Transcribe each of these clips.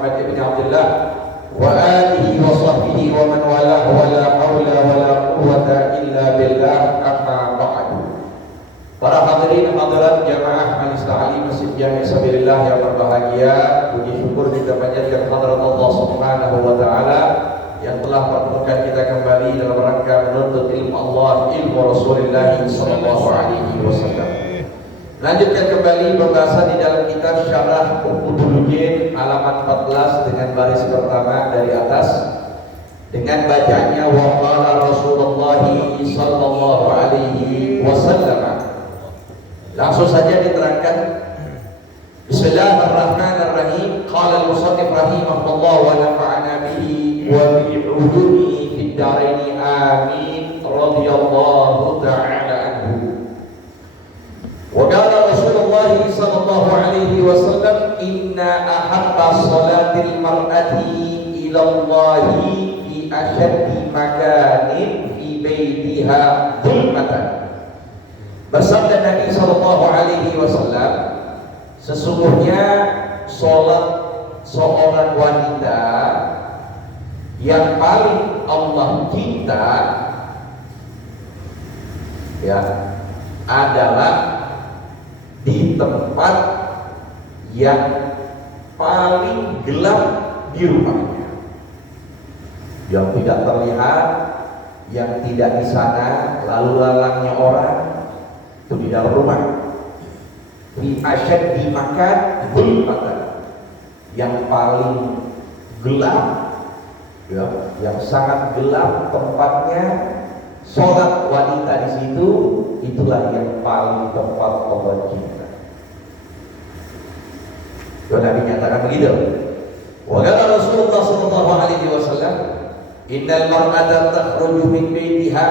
Muhammad ibn Abdullah wa alihi wa sahbihi wa man walah wa la hawla wa la quwwata illa billah, amma ba'du. Para hadirin hadirat jamaah Majelis Ta'lim Masjid Jami' Sabilillah yang berbahagia, puji syukur kita panjatkan hadirat Allah Subhanahu wa taala yang telah mempertemukan kita kembali dalam rangka menuntut ilmu Allah, ilmu Rasulullah sallallahu alaihi wasallam. Lanjutkan kembali pembahasan di dalam kitab Syarah Uqudul halaman 14 dengan baris pertama dari atas dengan bacanya wa qala Rasulullah sallallahu alaihi wasallam. Langsung saja diterangkan. Bismillahirrahmanirrahim. Qala al-musannif rahimahullah wa nafa'ana bihi wa bi ulumihi fid dharain amin radhiyallahu ta'ala anhu. وقال رسول الله صلى الله عليه وسلم إن أحب صلاة المرأة إلى الله في أشد مكان في بيتها ظلمة. Bersabda Nabi Sallallahu Alaihi Wasallam, sesungguhnya sholat seorang wanita yang paling Allah cinta ya adalah di tempat yang paling gelap di rumahnya, yang tidak terlihat, yang tidak di sana lalu lalangnya orang, itu di dalam rumah. Fi asyaddi makan zulmatan, yang paling gelap ya, yang sangat gelap tempatnya. Sholat wanita di situ itulah yang paling tempat Allah cinta. Nabi nyatakan begitu. Wa qala Rasulullah sallallahu alaihi wasallam, innal mar'ata takhruju min baitiha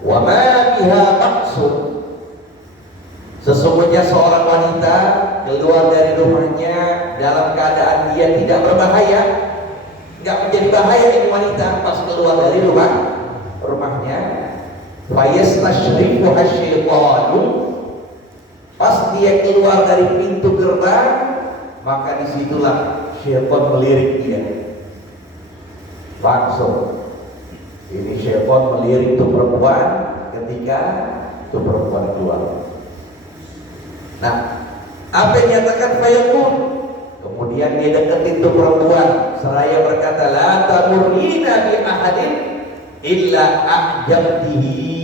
wa ma biha maqsud. Sesungguhnya seorang wanita keluar dari rumahnya dalam keadaan dia tidak berbahaya, tidak menjadi bahaya ini wanita pas keluar dari rumahnya. Fayastashrifu hasyaitanu, pas dia keluar dari pintu gerbang, maka disitulah syaitan melirik dia. Langsung ini syaitan melirik itu perempuan ketika itu perempuan keluar. Nah, apa yang nyatakan fayakun? Kemudian dia deketin itu perempuan seraya berkata, la tamurrina bi ahadin illa a'jabtihi.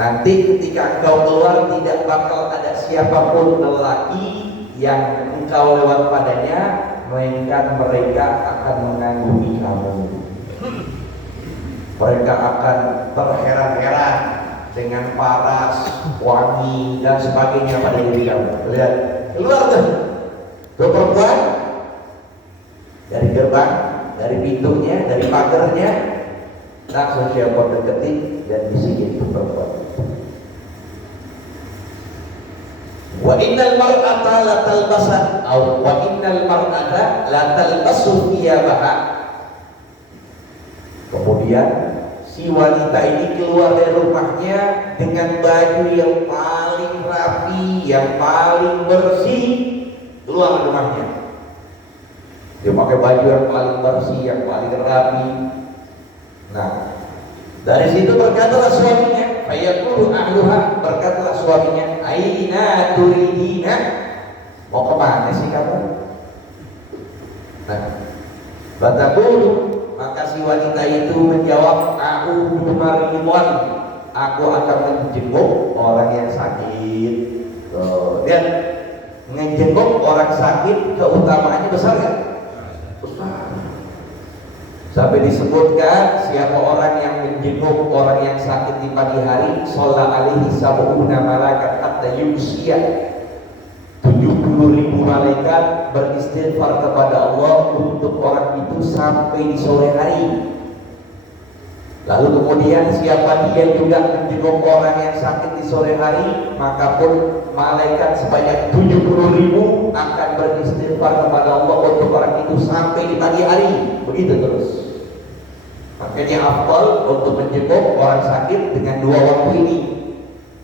Nanti ketika engkau keluar tidak bakal ada siapapun lelaki yang engkau lewat padanya, melainkan mereka akan mengagumi kamu. Mereka akan terheran-heran dengan paras, wangi dan sebagainya pada diri kamu. Lihat, keluar tuh perempuan dari gerbang, dari pintunya, dari pagarnya, langsung siapa deketin dan bisikin itu perempuan. Wa innal mar'ata la talbasan aw wa innal mar'ata la talbasu thiyabaha. Kemudian si wanita ini keluar dari rumahnya dengan baju yang paling rapi, yang paling bersih, keluar dari rumahnya. Dia pakai baju yang paling bersih, yang paling rapi. Nah, dari situ berkatalah suaminya, fayaqulu ahluha, berkatalah suaminya, aina turidina, mau kemana sih kamu? Nah, bataqulu, maka si wanita itu menjawab, a'udzu maridwan, aku akan menjenguk orang yang sakit. Dan menjenguk orang sakit keutamaannya besar kan? Sampai disebutkan siapa orang yang menjenguk orang yang sakit di pagi hari, sholat alaihi sab'una malaikat hatta yumsiya, 70.000 malaikat beristighfar kepada Allah untuk orang itu sampai di sore hari. Lalu kemudian siapa dia juga menjenguk orang yang sakit di sore hari, maka pun malaikat sebanyak 70.000 akan beristighfar kepada Allah untuk orang itu sampai di pagi hari. Begitu terus. Makanya afdal untuk menjenguk orang sakit dengan dua waktu ini.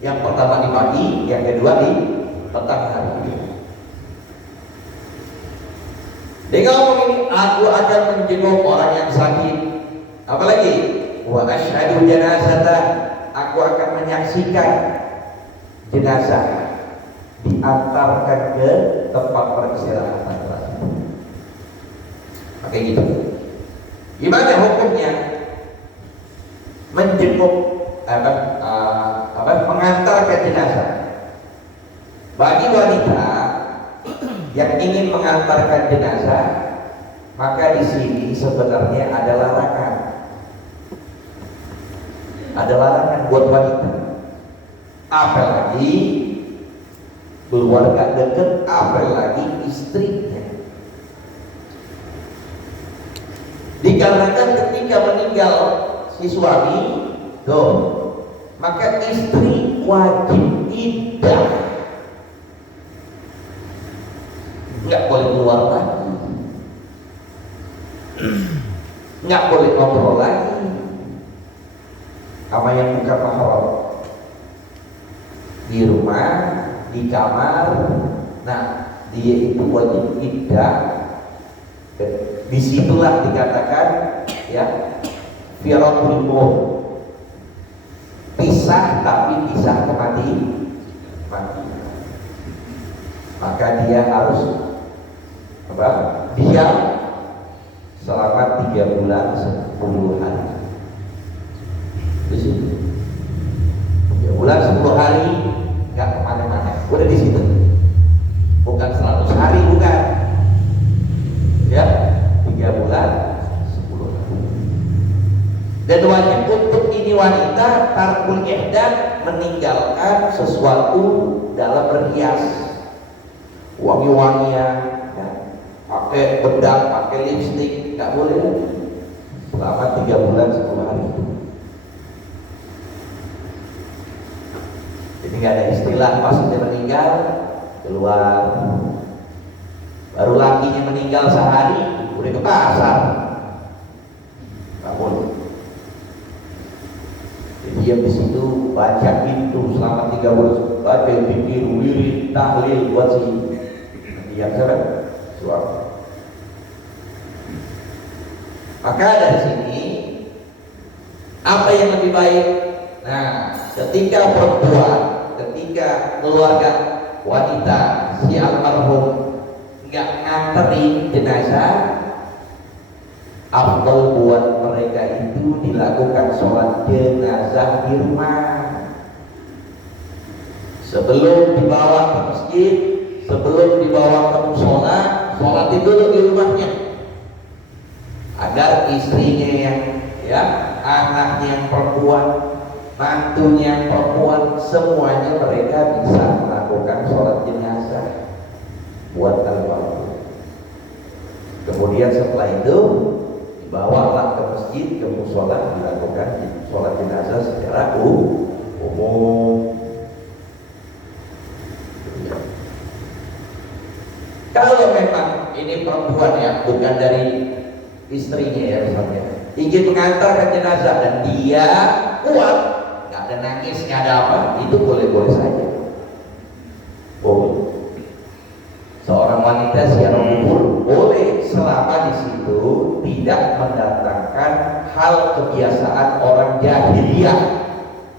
Yang pertama di pagi, yang kedua di petang hari. Dia ngomong ini, aku akan menjenguk orang yang sakit. Apalagi, wa asyhadu janazatan, aku akan menyaksikan jenazah diantarkan ke tempat peristirahatan. Oke gitu. Gimana hukumnya menjenguk mengantarkan jenazah? Bagi wanita yang ingin mengantarkan jenazah, maka di sini sebenarnya ada larangan. Ada larangan buat wanita. Apalagi keluarga dekat, apalagi istrinya. Dikarenakan ketika meninggal si suami, maka istri wajib iddah, nggak boleh keluar lagi, nggak boleh ngobrol lagi sama yang bukan mahram di rumah, di kamar. Nah, dia itu wajib iddah. Disitulah dikatakan ya firaqul maut, pisah tapi pisah mati. Maka dia harus diam selama 3 bulan 10 hari. Di situ 3 bulan 10 hari nggak kemana-mana, udah di situ. Bukan 100 hari, bukan ya, 3 bulan 10 hari. Dan wajib untuk ini wanita tarkul ihdan, meninggalkan sesuatu dalam berhias, wangi-wangian ya, pakai bedak, pakai lipstik, nggak boleh selama 3 bulan 10 hari. Jadi nggak ada istilah pas dia meninggal keluar, baru lakinya meninggal sehari udah ke pasar, nggak boleh. Jadi dia di situ baca itu selama 3 bulan, baca pikir, wirid, tahlil buat si dia suami. Maka dari sini apa yang lebih baik? Nah, ketika perempuan, ketika keluarga wanita si almarhum nggak nganterin jenazah, afdal buat mereka itu dilakukan sholat jenazah di rumah sebelum dibawa ke masjid, sebelum dibawa ke musola. Sholat itu dulu di rumahnya, agar istrinya yang ya, anaknya yang perempuan, mantunya yang perempuan, semuanya mereka bisa melakukan sholat jenazah buat almarhum. Kemudian setelah itu dibawalah ke masjid, ke musola, dilakukan sholat jenazah secara umum. Kalau memang ini perempuan ya, bukan dari istrinya ya, misalnya ingin mengantarkan jenazah dan dia kuat, nggak ada nangis, nggak ada apa, itu boleh-boleh saja. Boleh. Seorang wanita ziarah kubur boleh selama di situ tidak mendatangkan hal kebiasaan orang jahiliyah,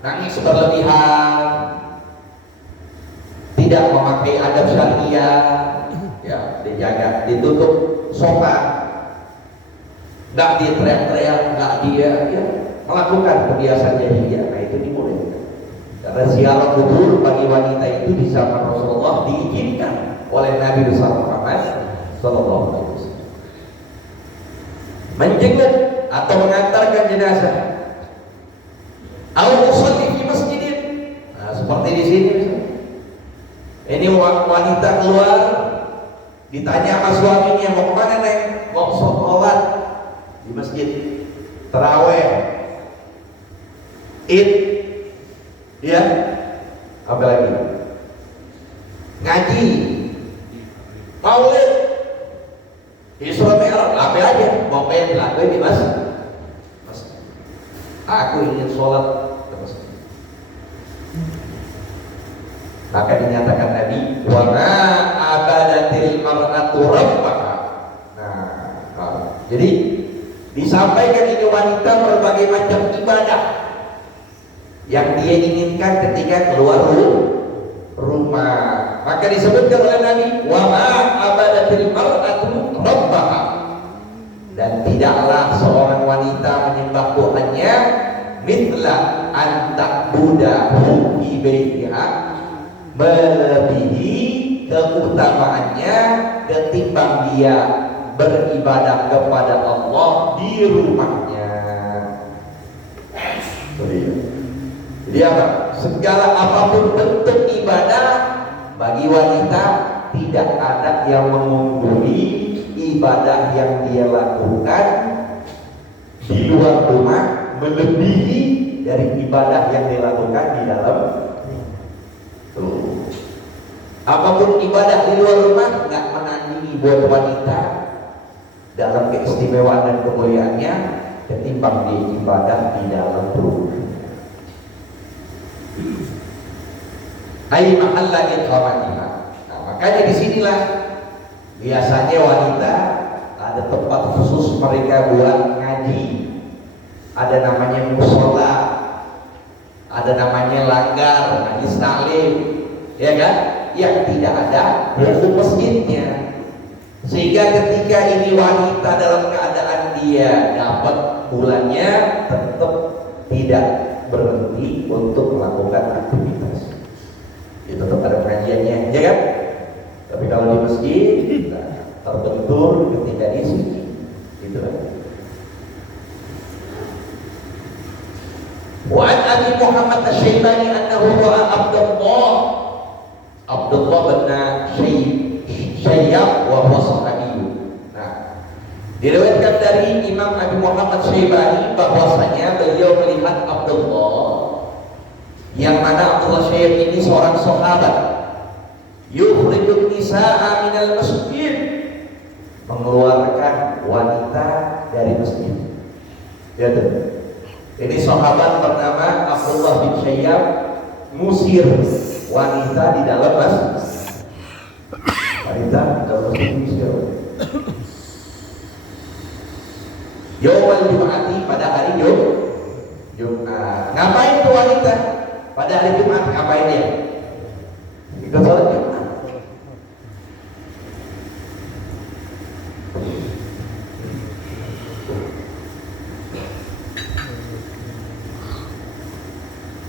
nangis berlebihan, tidak memakai adab syariah, ya dijaga, ditutup sopan, nggak dia teriak-teriak, nggak dia ya, melakukan kebiasaan jahiliyah. Nah itu dibolehkan. Karena ziarah kubur bagi wanita itu di zaman Rasulullah diizinkan oleh Nabi besar Muhammad Sallallahu Alaihi Wasallam. Menjenguk atau mengantarkan jenazah, atau usolli di masjidin. Nah, seperti di sini, ini wanita keluar, ditanya sama suaminya, mau kemana neng? Mau sholat di masjid, taraweh, id, ya, apa lagi? Ngaji, maulid, Isra Mi'raj, apa aja, mau yang dilakuin di masjid. Aku ingin sholat ke masjid. Maka dinyatakan Nabi, wa ma abadatil mar'atu rabbaha. Nah, Jadi disampaikan ini wanita berbagai macam ibadah yang dia inginkan ketika keluar rumah. Maka disebutkan oleh Nabi, wa ma abadatil mar'atu rabbaha, dan tidaklah seorang wanita menyembah Tuhannya mitla an ta'budahu bi baitiha, melebihi keutamaannya ketimbang dia beribadah kepada Allah di rumahnya. Jadi apa? Segala apapun bentuk ibadah bagi wanita, tidak ada yang mengunduri ibadah yang dia lakukan di luar rumah melebihi dari ibadah yang dia lakukan di dalam rumah. Apapun ibadah di luar rumah nggak menandingi buat wanita dalam keistimewaan dan kemuliaannya ketimbang dia ibadah di dalam rumah. Ai mahalla iqamatiha. Nah, makanya disinilah biasanya wanita ada tempat khusus mereka buat ngaji. Ada namanya musola, ada namanya langgar, majlis taklim, ya kan? Yang tidak ada yaitu masjidnya. Sehingga ketika ini wanita dalam keadaan dia dapat bulannya, tetap tidak berhenti untuk melakukan aktivitas. Itu tetap ada pengajiannya, ya kan? Tapi kalau di masjid, terbentur ketika di sini, gitu kan? Wa an Abi Muhammad Asy-Syaibani annahu ra'a Abdullah bin Syayyab wa huwa sahabiyyun. Nah, diriwayatkan dari Imam Abi Muhammad Asy-Syaibani bahwasanya beliau melihat Abdullah, yang mana Abdullah Syayyab ini seorang sahabat, yukhrijun nisaa minal masjid, mengeluarkan wanita dari masjid. Ya, ini sahabat bernama Abdullah bin Syayyab musir wanita di dalam masjid. Wanita dalam masjid musir. Yaumul Jum'ati, pada hari Jumat. Ngapain tuh wanita pada hari Jumat? Ngapain dia? Ikut sholat Jumat.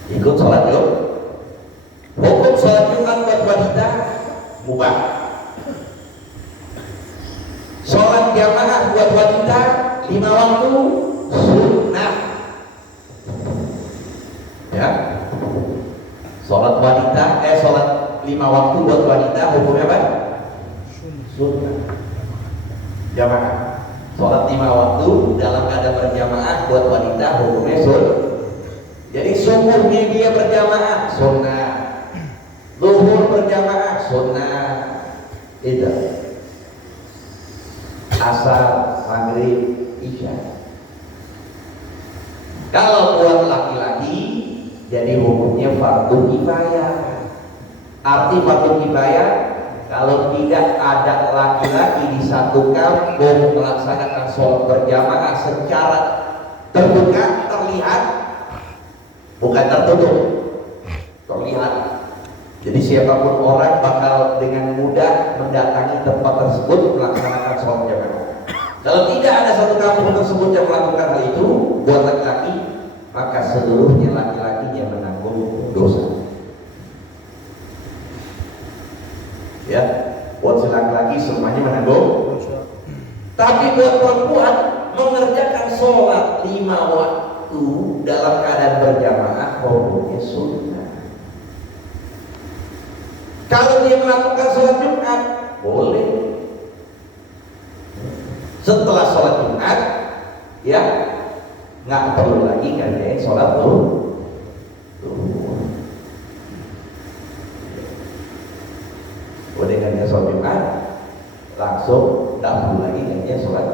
Ikut sholat Jumat. Hukum sholat Jumat buat wanita mubah. Sholat jamaah buat wanita 5 waktu sunnah. Ya, sholat wanita, sholat 5 waktu buat wanita hukumnya apa? Sunnah. Jamaah. Sholat 5 waktu dalam keadaan berjamaah buat wanita hukumnya sunnah. Jadi subuhnya dia berjamaah sunnah, zuhur berjamaah sunnah, itu asar, maghrib, isya. Kalau buat laki-laki jadi hukumnya fardu kifayah. Arti fardu kifayah, kalau tidak ada laki-laki di satu kampung melaksanakan sholat berjamaah secara terbuka, terlihat, bukan tertutup, terlihat. Jadi siapapun orang bakal dengan mudah mendatangi tempat tersebut melaksanakan sholat jamaah. Kalau tidak ada satu kampung tersebut yang melakukan hal itu buat laki-laki, maka seluruhnya laki-laki yang menanggung dosa. Ya, buat laki-laki semuanya menanggung. Tapi buat perempuan mengerjakan sholat 5 waktu dalam keadaan berjamaah hukumnya sunnah. Kalau dia melakukan sholat Jumat boleh. Setelah sholat Jumat, ya nggak perlu lagi kerjain sholat zuhur. Udah kerja sholat Jumat, langsung nggak perlu lagi kerja sholat.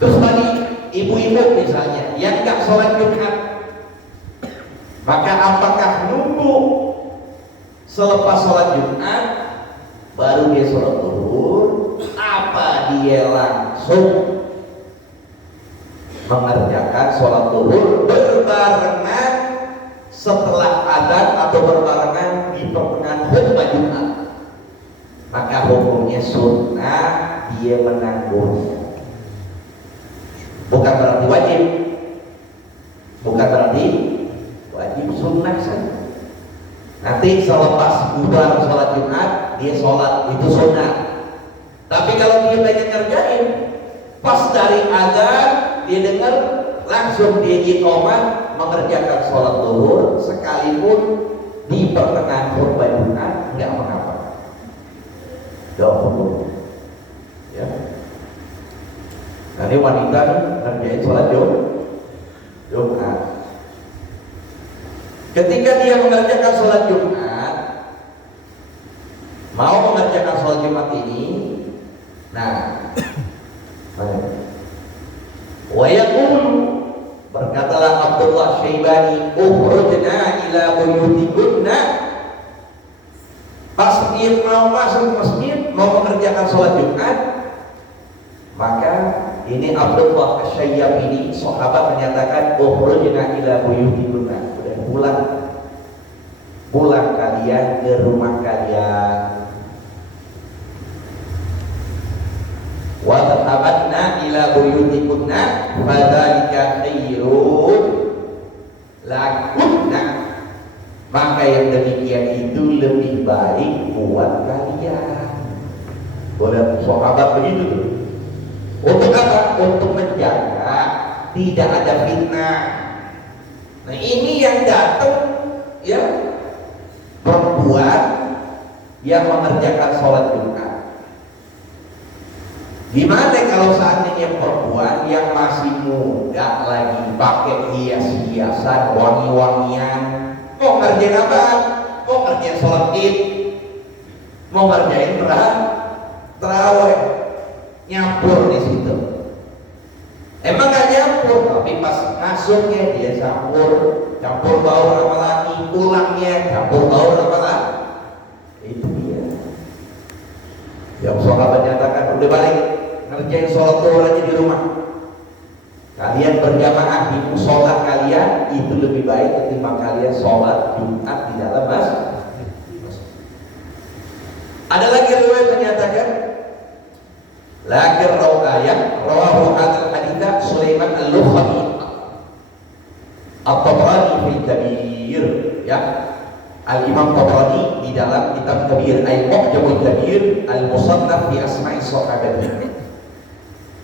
Terus bagi ibu-ibu misalnya yang nggak sholat Jumat, maka apakah nunggu selepas sholat Jumat baru dia sholat zuhur, apa dia langsung setelah adzan atau berbarengan di pertengahan khutbah Jumat, maka hukumnya sunnah dia menanggungnya. Bukan berarti wajib, bukan berarti wajib, sunnah saja. Nanti selepas bubar sholat Jumat dia sholat, itu sunnah. Tapi kalau dia pengen ngerjain pas dari adzan dia dengar langsung dia iqamah mengerjakan sholat zuhur sekalipun di pertengahan khutbah Jumat, nggak mengapa. Jawab ya. Nah, ini wanita ngerjain sholat Jumat. Ketika dia mengerjakan sholat Jumat, mau mengerjakan sholat Jumat ini, nah, wa yaqulu, berkatalah Abdullah Syaibani, ukhrujna ila buyutikunna. Pas dia mau masuk masjid, mau mengerjakan sholat Jumat, maka ini Abdullah Syaibani sahabat menyatakan, ukhrujna ila buyutikunna, udah pulang kalian ke rumah kalian. Wa dhahabna ila buyutikunna fadzalika khairun lakunna, maka yang demikian itu lebih baik buat kalian. Boleh sahabat begitu tuh. Untuk apa? Untuk menjaga tidak ada fitnah. Nah, ini yang datang ya perempuan yang mengerjakan sholat Jumat. Gimana kalau seandainya perempuan yang masih muda lagi pakai hias-hiasan, wangi-wangian, mau ngerjain apaan? Mau ngerjain sholat id, mau ngerjain terawih, nyampur di situ. Emang gak nyampur, tapi pas masuknya dia campur baur sama lagi, pulangnya campur baur sama lagi. Itu dia. Yang sahabat nyatakan, udah balik ngerjain sholat zuhur aja di rumah. Kalian berjamaah di musola kalian, itu lebih baik ketimbang kalian sholat Jumat di dalam masjid. Ada lagi riwayat menyatakan, lakin rawahu hadzal hadits Sulaiman al-Lukhami At-Tabrani fil Kabir, ya. Al-Imam Tabrani di dalam kitab Kabir, Al-Mu'jamul Kabir, Al-Musannaf fi Asma'i Sahabat.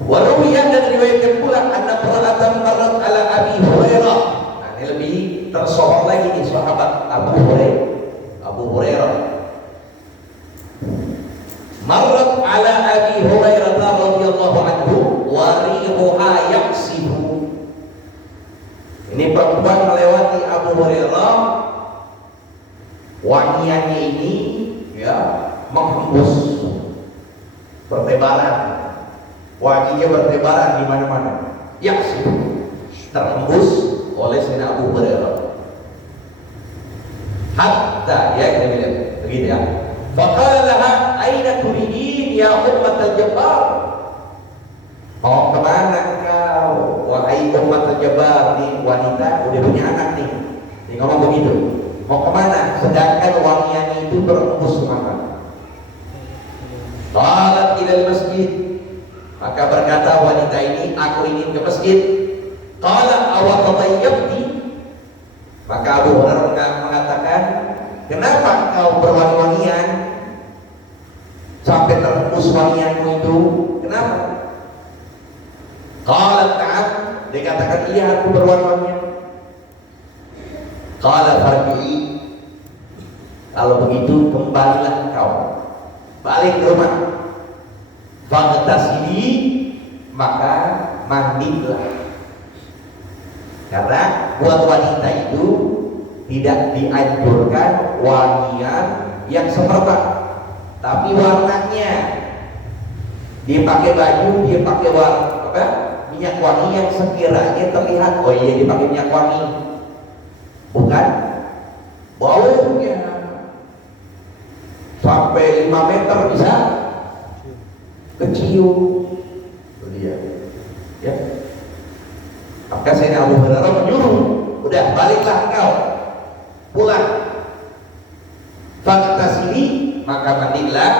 Wa ruwiya, dan riwayatkan pula anna imra'atan marrat ala Abi Hurairah. Nah, ini lebih tersohor lagi nih sahabat Abu Hurairah. Marrat ala Abi Hurairah radhiyallahu anhu wa rihuha yaqsibu. Ini perempuan melewati Abu Hurairah, wangiannya ini ya menghembus, bertebaran, wanginya bertebaran di mana-mana. Yaqsibu, terhembus oleh Sayyidina Abu Hurairah. Hatta ya kita lihat begitu ya. Faqala laha aina turidin ya ummatal jabbar. Mau kemana kau wahai ummatal jabbar? Nih wanita udah punya anak nih. Dia ngomong begitu. Mau kemana? Sedangkan wangian itu berembus kemana? Qalat ilal masjid. Maka berkata wanita ini, aku ingin ke masjid. Qala aw tatayyabti. Maka Abu Hurairah mengatakan, kenapa kau berwangi-wangian sampai terhembus wangianmu itu? Kenapa? Qalat na'am, dikatakan iya aku berwangi-wangian. Qala farji'i, kalau begitu kembalilah kau, balik ke rumah. Faghtasili, maka mandilah. Karena buat wanita itu tidak dianjurkan wangian yang semerbak, tapi warnanya. Dia pakai baju, dia pakai minyak wangi yang sekiranya terlihat, oh iya dia pakai minyak wangi, bukan baunya sampai 5 meter bisa kecium. Itu dia ya. Maka Sayyidina Abu Hurairah menyuruh, udah baliklah engkau, pulang. Faktasili, maka mandilah.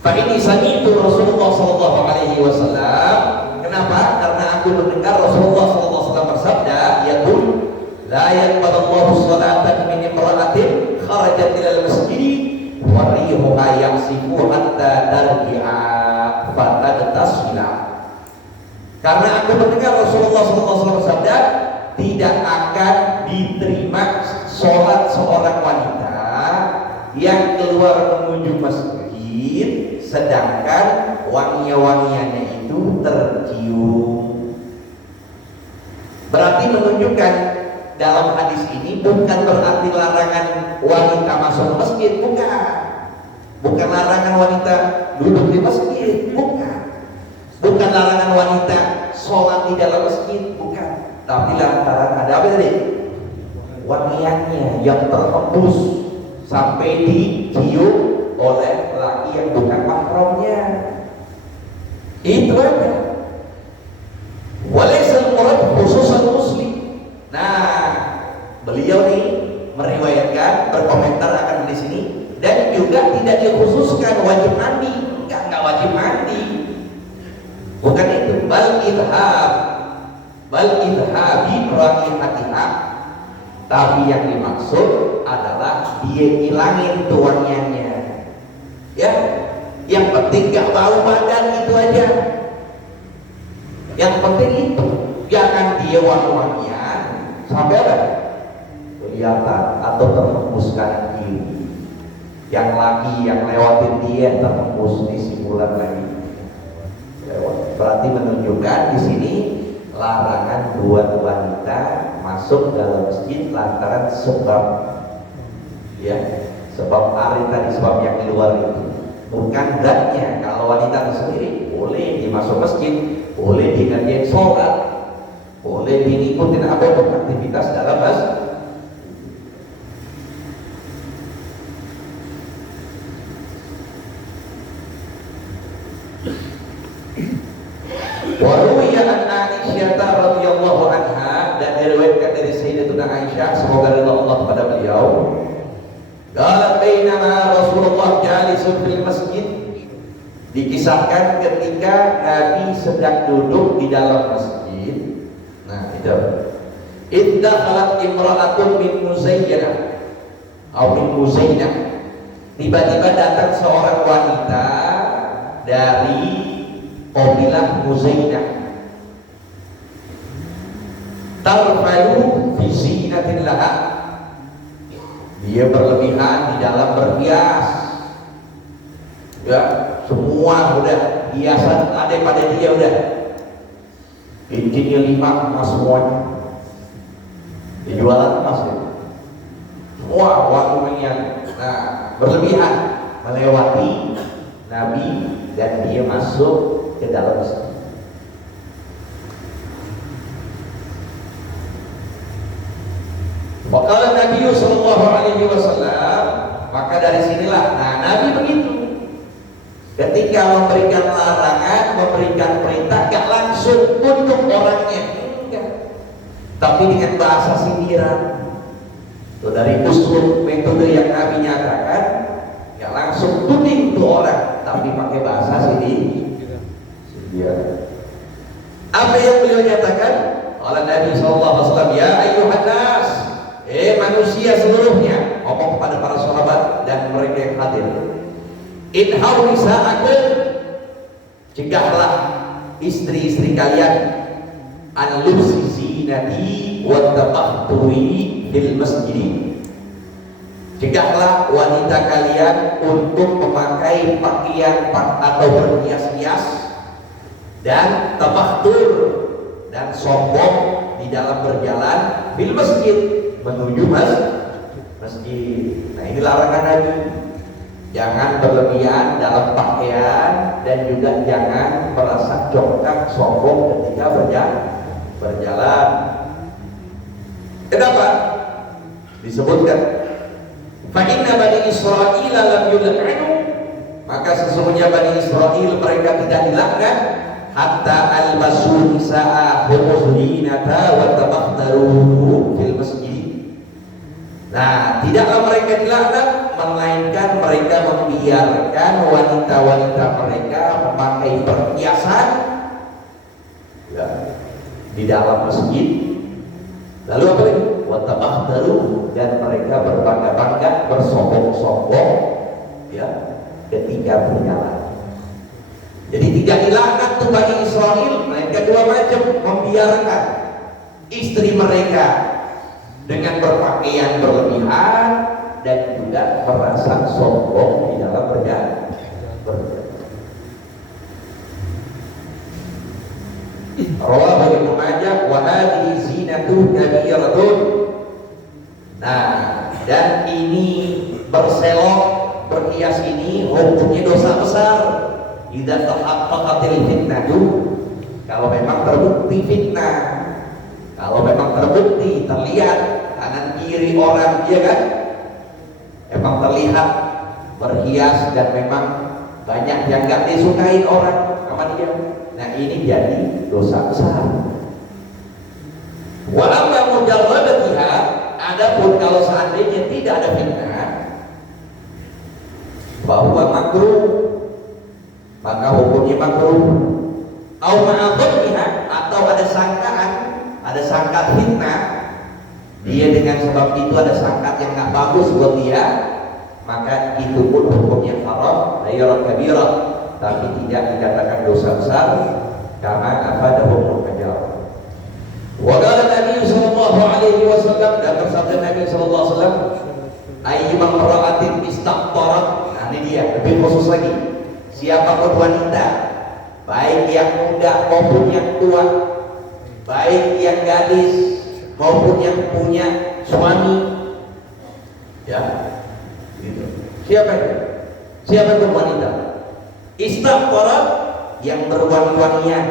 Fa ini sami'tu Rasulullah sallallahu alaihi wasallam. Kenapa? Karena aku mendengar Rasulullah sallallahu alaihi wasallam bersabda, yaqul la yaqbalallahu salatan min imra'atin kharajat ilal masjid wa rihuha yaqsifu hatta tarji'a fatadtasila. Karena aku mendengar Rasulullah sallallahu alaihi wasallam bersabda, tidak akan diterima sholat seorang wanita yang keluar menuju masjid sedangkan wangi-wangiannya itu tercium. Berarti menunjukkan dalam hadis ini bukan berarti larangan wanita masuk masjid, bukan larangan wanita duduk di masjid, bukan larangan wanita sholat di dalam masjid, bukan. Tapi lantaran ada apa tadi? Wangiannya yang terhembus sampai dicium oleh laki yang bukan mahramnya. Itu aja. Walaisal murad khususan muslim. Nah, beliau nih meriwayatkan, berkomentar akan di sini, dan juga tidak dikhususkan wajib mandi. Enggak wajib mandi. Bukan itu, bal idhabi raihatiha. Tapi yang dimaksud adalah dia hilangin tuannya. Ya, yang penting gak bau badan, itu aja. Yang penting itu, jangan dia wangi-wangian sampai apa? Kelihatan atau terhembuskan ini. Yang lagi yang lewatin dia terhembus di simulan lagi. Berarti menunjukkan di sini larangan buat wanita masuk dalam masjid lantaran sebab, ya, sebab hari tadi, sebab yang di luar itu, bukan zatnya. Kalau wanita itu sendiri boleh dimasuk masjid, boleh dikerjain sholat, boleh diikutin apa aktivitas dalam masjid. Waruwiya an Aisyah radhiyallahu anha, dan diriwayatkan dari Sayyidatuna Aisyah, semoga ridha Allah kepada beliau. Qalat bainama Rasulullah jalisun fil masjid, dikisahkan ketika Nabi sedang duduk di dalam masjid. Nah, itu. Idza khalat imra'atun min Muzayyinah atau min Muzayyinah. Tiba-tiba datang seorang wanita dari kabilah Muzayyinah. Tarfalu fi zinatin laha. Dia berlebihan di dalam berhias. Ya, semua udah hiasan ada pada dia udah. Cincinnya 5 emas semuanya. Dijualan emas ya. Semua wangi-wangian. Nah, berlebihan melewati Nabi dan dia masuk ke dalam masjid. Waqala Nabi sallallahu alaihi wasallam, maka dari sinilah, nah Nabi begitu. Ketika memberikan larangan, memberikan perintah, gak langsung untuk orangnya, enggak. Tapi dengan bahasa sindiran. Itu dari usul metode yang Nabi nyatakan, gak langsung tuding itu orang, tapi pakai bahasa sindiran. Apa yang beliau nyatakan? Oleh Nabi sallallahu alaihi wasallam, ya ayyuhan nas, manusia seluruhnya, ngomong kepada para sahabat dan mereka yang hadir. Inhau nisa'akum, cegahlah istri-istri kalian an lubsi zinati wa tabahturi fil masjid. Cegahlah wanita kalian untuk memakai pakaian atau berhias-hias dan tabahtur dan sombong di dalam berjalan fil masjid, menuju masjid. Nah, ini larangan Nabi. Jangan berlebihan dalam pakaian dan juga jangan merasa congkak sombong ketika berjalan. Kenapa? Disebutkan fa inna bani Israil lam yul'anu, maka sesungguhnya Bani Israil mereka tidak dilaknat hatta albasu nisa'a humuzinata wa tabakhtaru fil masjid, Nah, tidaklah mereka dilaknat, melainkan mereka membiarkan wanita-wanita mereka memakai perhiasan ya, di dalam masjid. Lalu apa lagi? Watabahtaru, dan mereka berbangga-bangga, bersombong-sombong ya ketika berjalan. Jadi tidak dilaknat tuh Bani Israel, mereka dua macam, membiarkan istri mereka dengan berpakaian berlebihan dan juga merasa sombong di dalam berjalan. Rawahu Ibnu Majah wa hadhihi zinatu kabiratun. Nah, dan ini berselok, berhias ini hukumnya dosa besar. Idza tahaqqaqatil fitnatu, kalau memang terbukti fitnah, kalau memang terbukti terlihat kanan kiri orang dia kan memang terlihat berhias dan memang banyak yang gak disukai orang sama dia. Nah, ini jadi dosa besar. Walamma mujarradatiha, adapun kalau seandainya tidak ada fitnah, bahwa makruh, maka hukumnya makruh. Au ma'adhniha, atau ada sangkaan, ada sangkat fitnah, dia dengan sebab itu ada sangkat yang gak bagus buat dia, maka itu pun hukumnya haram, ghairu kabirah, tapi tidak dikatakan dosa besar karena afadahu muhajar. Wa qala Nabi sallallahu alaihi wasallam, dan bersabda Nabi sallallahu alaihi wasallam, ayyuma mar'atin istaqtarat. Nah, ini dia lebih khusus lagi, siapapun wanita, baik yang muda maupun yang tua, baik yang gadis maupun yang punya suami, ya, gitu. Siapa itu? Siapa itu wanita? Istaqtarat, yang berwangi-wangian,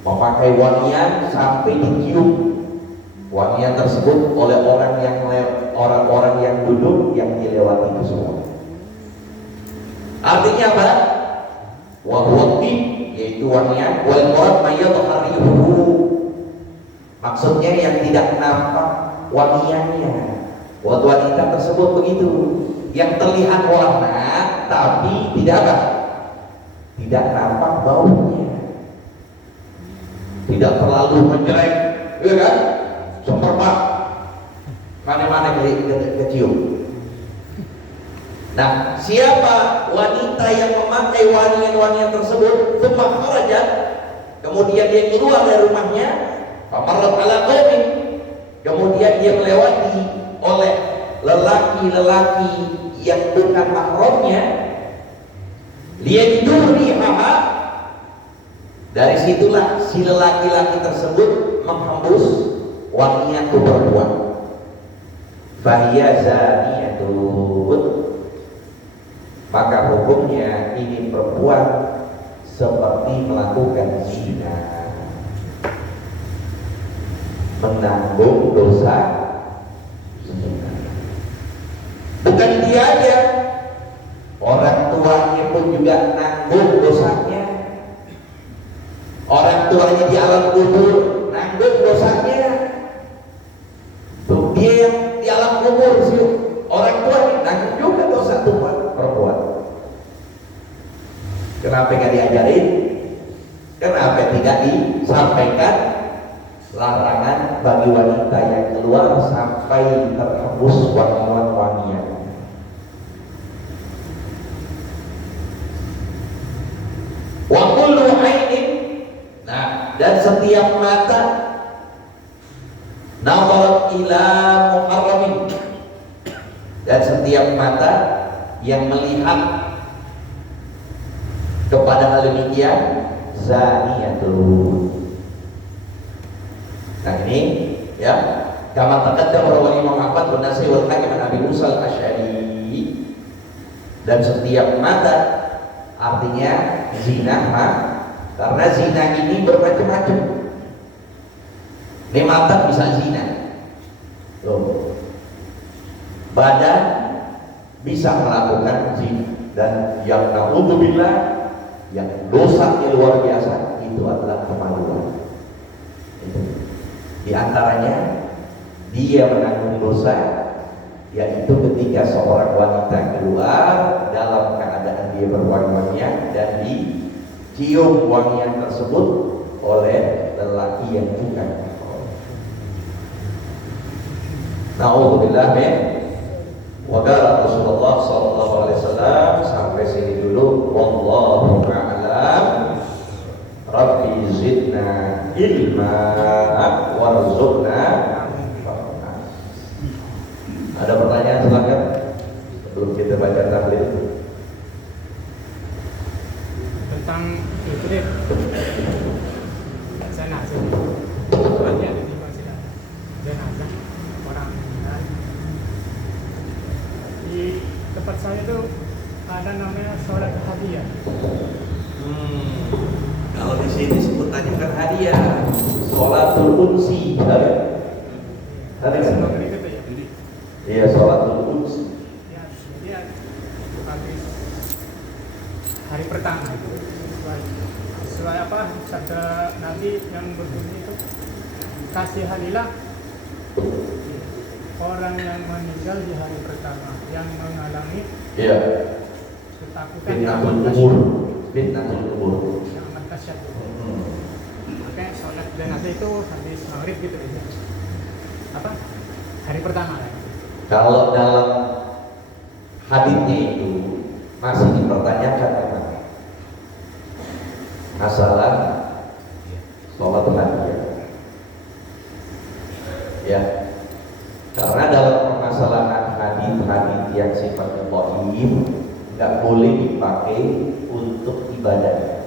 memakai wangian sampai dicium wangian tersebut oleh orang-orang yang duduk yang dilewati itu semua. Artinya apa? Wahwati, yaitu wangian, wal murad mayyadharihu, maksudnya yang tidak nampak wangiannya. Buat wanita tersebut begitu, yang terlihat warna tapi tidak apa? Tidak nampak baunya, tidak terlalu menjelek, ya kan? Seperempat mana-mana kecium. Nah, siapa wanita yang memakai wangian-wangian tersebut, tsumma kharajat, kemudian dia keluar dari rumahnya, famarrat ala qaumin, kemudian dia melewati oleh lelaki-lelaki yang bukan mahramnya, liyajiduri haha, dari situlah si lelaki-laki tersebut menghembus wangian itu perempuan, fahiya zaniyatun, maka hukumnya ini perempuan seperti melakukan zina, menanggung dosa zina. Bukan dia aja, orang tuanya pun juga nanggung dosanya. Orang tuanya di alam kubur nanggung dosanya. Tuh, dia yang di alam kubur sih, orang tuanya nanggung juga dosa tuan perempuan. Kenapa nggak diajarin? Kenapa tidak disampaikan larangan bagi wanita yang keluar sampai terhembus wangian-wangian? Wa kullu ainin, nah, dan setiap mata nazarat ila muharramin, dan setiap mata yang melihat kepada hal demikian, zaniyatun. Nah, ini ya, kama taqaddama rawal Imam Ahmad bin Nasai wal Hakim an Abi Musa al-Asy'ari, dan setiap mata artinya zina, karena zina ini bermacam-macam. Ini mata bisa zina, loh, badan bisa melakukan zina, dan yang naudzubillah, yang dosanya luar biasa itu adalah kemaluan. Itu di antaranya dia menanggung dosa, yaitu ketika seorang wanita keluar dalam keadaan dia berwangi-wangian dan dicium wangian tersebut oleh lelaki yang bukan. Na'udzubillah min Waqala Rasulullah sallallahu alaihi wasallam. Sampai sini dulu. Wallahu a'lam. Rabbi zidna ilma warzuqna. Ada pertanyaan silakan sebelum kita baca tahlil. Tentang itu deh. Jenazah. Ada di masjid. Jenazah orang meninggal. Di tempat saya tuh ada namanya sholat hadiah. Kalau di sini sebutannya bukan hadiah, sholatul unsi. Tadi kan? Maghrib itu ya. Iya, sholatul unsi. Ya, dia habis hari pertama itu. Sesuai apa? Sabda Nabi yang berbunyi itu, kasihanilah orang yang meninggal di hari pertama yang menghalangi ketakutan yang fitnatul umur. yang amat dahsyat. Makanya sholat jenazah itu habis maghrib gitu ya. Apa? Hari pertama ya. Kalau dalam hadisnya itu masih dipertanyakan apa? Masalah sholat hadiah. Ya. Karena dalam permasalahan hadis-hadis yang sifatnya dhaif nggak boleh dipakai untuk ibadah.